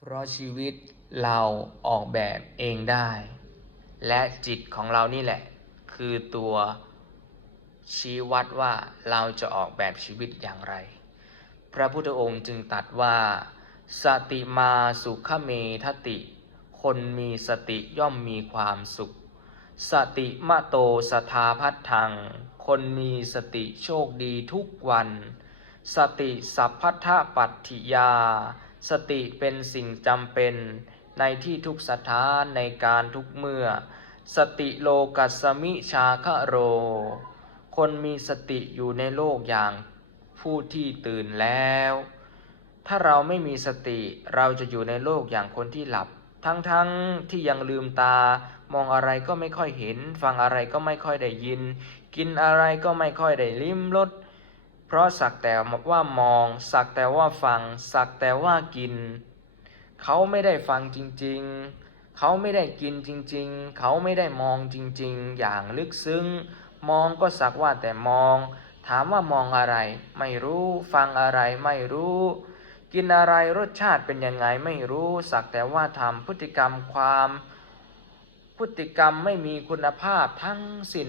เพราะชีวิตเราออกแบบเองได้ และจิตของเรานี่แหละ คือตัวชี้วัดว่าเราจะออกแบบชีวิตอย่างไร พระพุทธองค์จึงตรัสว่า สติมาสุขเมทติ คนมีสติย่อมมีความสุข สติมะโตสทาพัทธัง คนมีสติโชคดีทุกวัน สติสัพพัทธปัตถิยา สติเป็นสิ่งจำเป็นในที่ทุกสถานในการทุกเมื่อ สติโลกัสมิชาคะโร คนมีสติอยู่ในโลกอย่างผู้ที่ตื่นแล้ว ถ้าเราไม่มีสติเราจะอยู่ในโลกอย่างคนที่หลับ ทั้งๆทที่ยังลืมตามองอะไรก็ไม่ค่อยเห็น ฟังอะไรก็ไม่ค่อยได้ยิน กินอะไรก็ไม่ค่อยได้ลิ้มรส เพราะสักแต่ว่ามอง สักแต่ว่าฟัง สักแต่ว่ากิน เขาไม่ได้ฟังจริง ๆ เขาไม่ได้กินจริง ๆ เขาไม่ได้มองจริง ๆ อย่างลึกซึ้ง มองก็สักว่าแต่มอง ถามว่ามองอะไร ไม่รู้ ฟังอะไรไม่รู้ กินอะไรรสชาติเป็นยังไงไม่รู้ สักแต่ว่าทำพฤติกรรมความ พฤติกรรมไม่มีคุณภาพทั้งสิ้น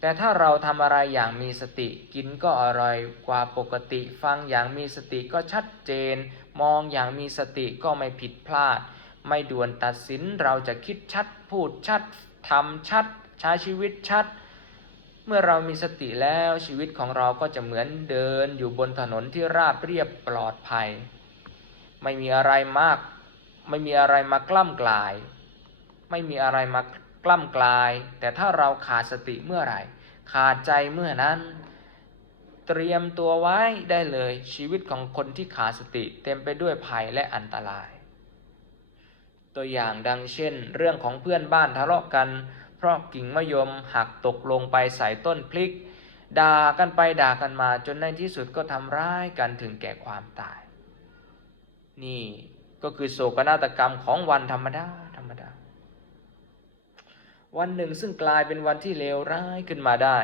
แต่ถ้าเราทำอะไรอย่างมีสติกินก็อร่อยกว่าปกติ ฟังอย่างมีสติก็ชัดเจน มองอย่างมีสติก็ไม่ผิดพลาด ไม่ด่วนตัดสินเราจะคิดชัด พูดชัดทำชัด ใช้ชีวิตชัด เมื่อเรามีสติแล้วชีวิตของเราก็จะเหมือนเดินอยู่บนถนนที่ราบเรียบปลอดภัย ไม่มีอะไรมาก ไม่มีอะไรมากล้ำกลาย ไม่มีอะไรมา กล้ำกลาย แต่ถ้าเราขาดสติเมื่อไหร่ ขาดใจเมื่อนั้น เตรียมตัวไว้ได้เลยชีวิตของคนที่ขาดสติเต็มไปด้วยภัยและอันตราย ตัวอย่างดังเช่น เรื่องของเพื่อนบ้านทะเลาะกัน เพราะกิ่งมะยมหักตกลงไปใส่ต้นพลิกด่ากันไปด่ากันมาจนในที่สุดก็ทำร้ายกันถึงแก่ความตาย นี่ก็คือโศกนาฏกรรมของวันธรรมดาธรรมดา วันหนึ่งซึ่งกลายเป็นวันที่เลวร้ายขึ้นมาได้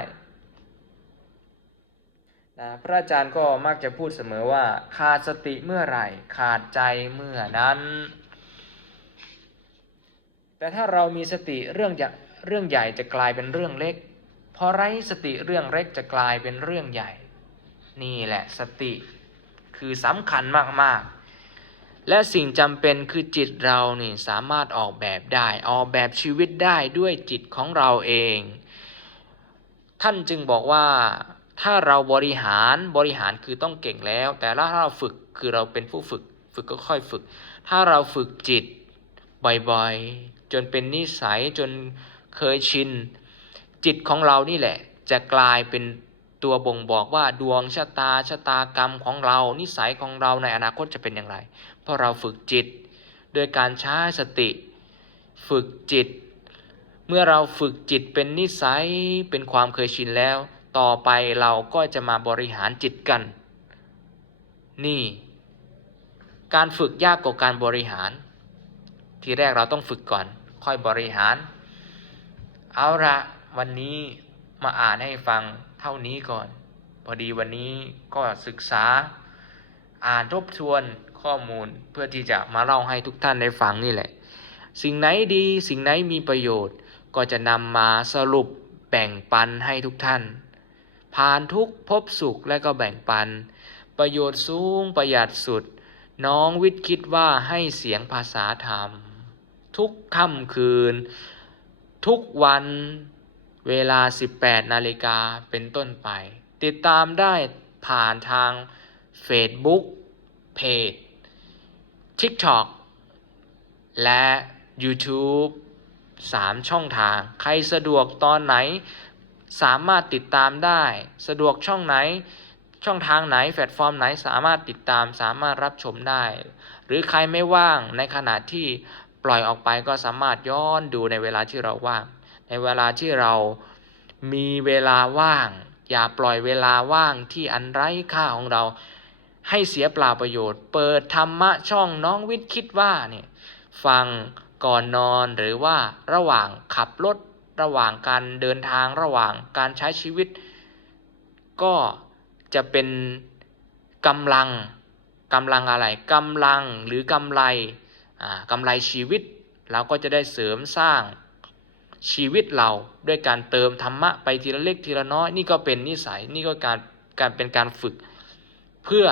นะพระอาจารย์ก็มักจะพูดเสมอว่า ขาดสติเมื่อไหร่ ขาดใจเมื่อนั้น แต่ถ้าเรามีสติเรื่องใหญ่เรื่องใหญ่จะกลายเป็นเรื่องเล็กพอไร้สติเรื่องเล็กจะกลายเป็นเรื่องใหญ่ นี่แหละสติคือสำคัญมากๆ และสิ่งจำเป็นคือจิตเรานี่สามารถออกแบบได้ ออกแบบชีวิตได้ด้วยจิตของเราเอง ท่านจึงบอกว่าถ้าเราบริหารบริหารคือต้องเก่งแล้ว แต่ถ้าเราฝึกคือเราเป็นผู้ฝึก ฝึกก็ค่อยฝึก ถ้าเราฝึกจิตบ่อยๆ จนเป็นนิสัยจนเคยชิน จิตของเรานี่แหละ จะกลายเป็น ตัวบ่งบอกว่าดวงชะตาชะตากรรมของเรา นิสัยของเราในอนาคตจะเป็นอย่างไร เพราะเราฝึกจิต โดยการใช้สติ ฝึกจิต เมื่อเราฝึกจิตเป็นนิสัยเป็นความเคยชินแล้ว ต่อไปเราก็จะมาบริหารจิตกัน นี่ การฝึกยากกว่าการบริหาร ทีแรกเราต้องฝึกก่อน ค่อยบริหาร เอาละวันนี้ มาอ่านให้ฟังเท่านี้ก่อน พอดีวันนี้ก็ศึกษาอ่านทบทวนข้อมูลเพื่อที่จะมาเล่าให้ทุกท่านได้ฟังนี่แหละ สิ่งไหนดีสิ่งไหนมีประโยชน์ ก็จะนำมาสรุปแบ่งปันให้ทุกท่าน ผ่านทุกพบสุขและก็แบ่งปัน ประโยชน์สูงประหยัดสุด น้องวิทย์คิดว่าให้เสียงภาษาธรรม ทุกค่ำคืน ทุกวัน เวลา 18 นาฬิกาเป็นต้นไป ติดตามได้ผ่านทาง Facebook เพจ TikTok และ YouTube 3 ช่องทาง ใครสะดวกตอนไหน สามารถติดตามได้ สะดวกช่องไหน ช่องทางไหนแพลตฟอร์มไหนสามารถติดตามสามารถรับชมได้ หรือใครไม่ว่างในขณะที่ปล่อยออกไปก็สามารถย้อนดูในเวลาที่เราว่าง ในเวลาที่เรามีเวลาว่าง อย่าปล่อยเวลาว่างที่อันไร้ค่าของเรา ให้เสียเปล่าประโยชน์ เปิดธรรมะช่องน้องวิทย์คิดว่าเนี่ยฟังก่อนนอนหรือว่าระหว่างขับรถระหว่างการเดินทางระหว่างการใช้ชีวิต ก็จะเป็นกำลังกำลังอะไรกำลังหรือกำไรกำไรชีวิตเราก็จะได้เสริมสร้าง ชีวิตเราด้วยการเติมธรรมะไปทีละเล็กทีละน้อย นี่ก็เป็นนิสัยนี่ก็การการเป็นการฝึก เพื่อ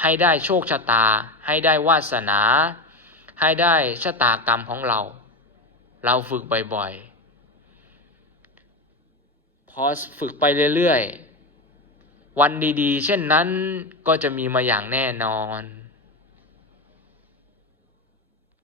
ให้ได้โชคชะตา ให้ได้วาสนา ให้ได้ชะตากรรมของเรา เราฝึกบ่อยๆ พอฝึกไปเรื่อยๆ วันดีๆ เช่นนั้นก็จะมีมาอย่างแน่นอน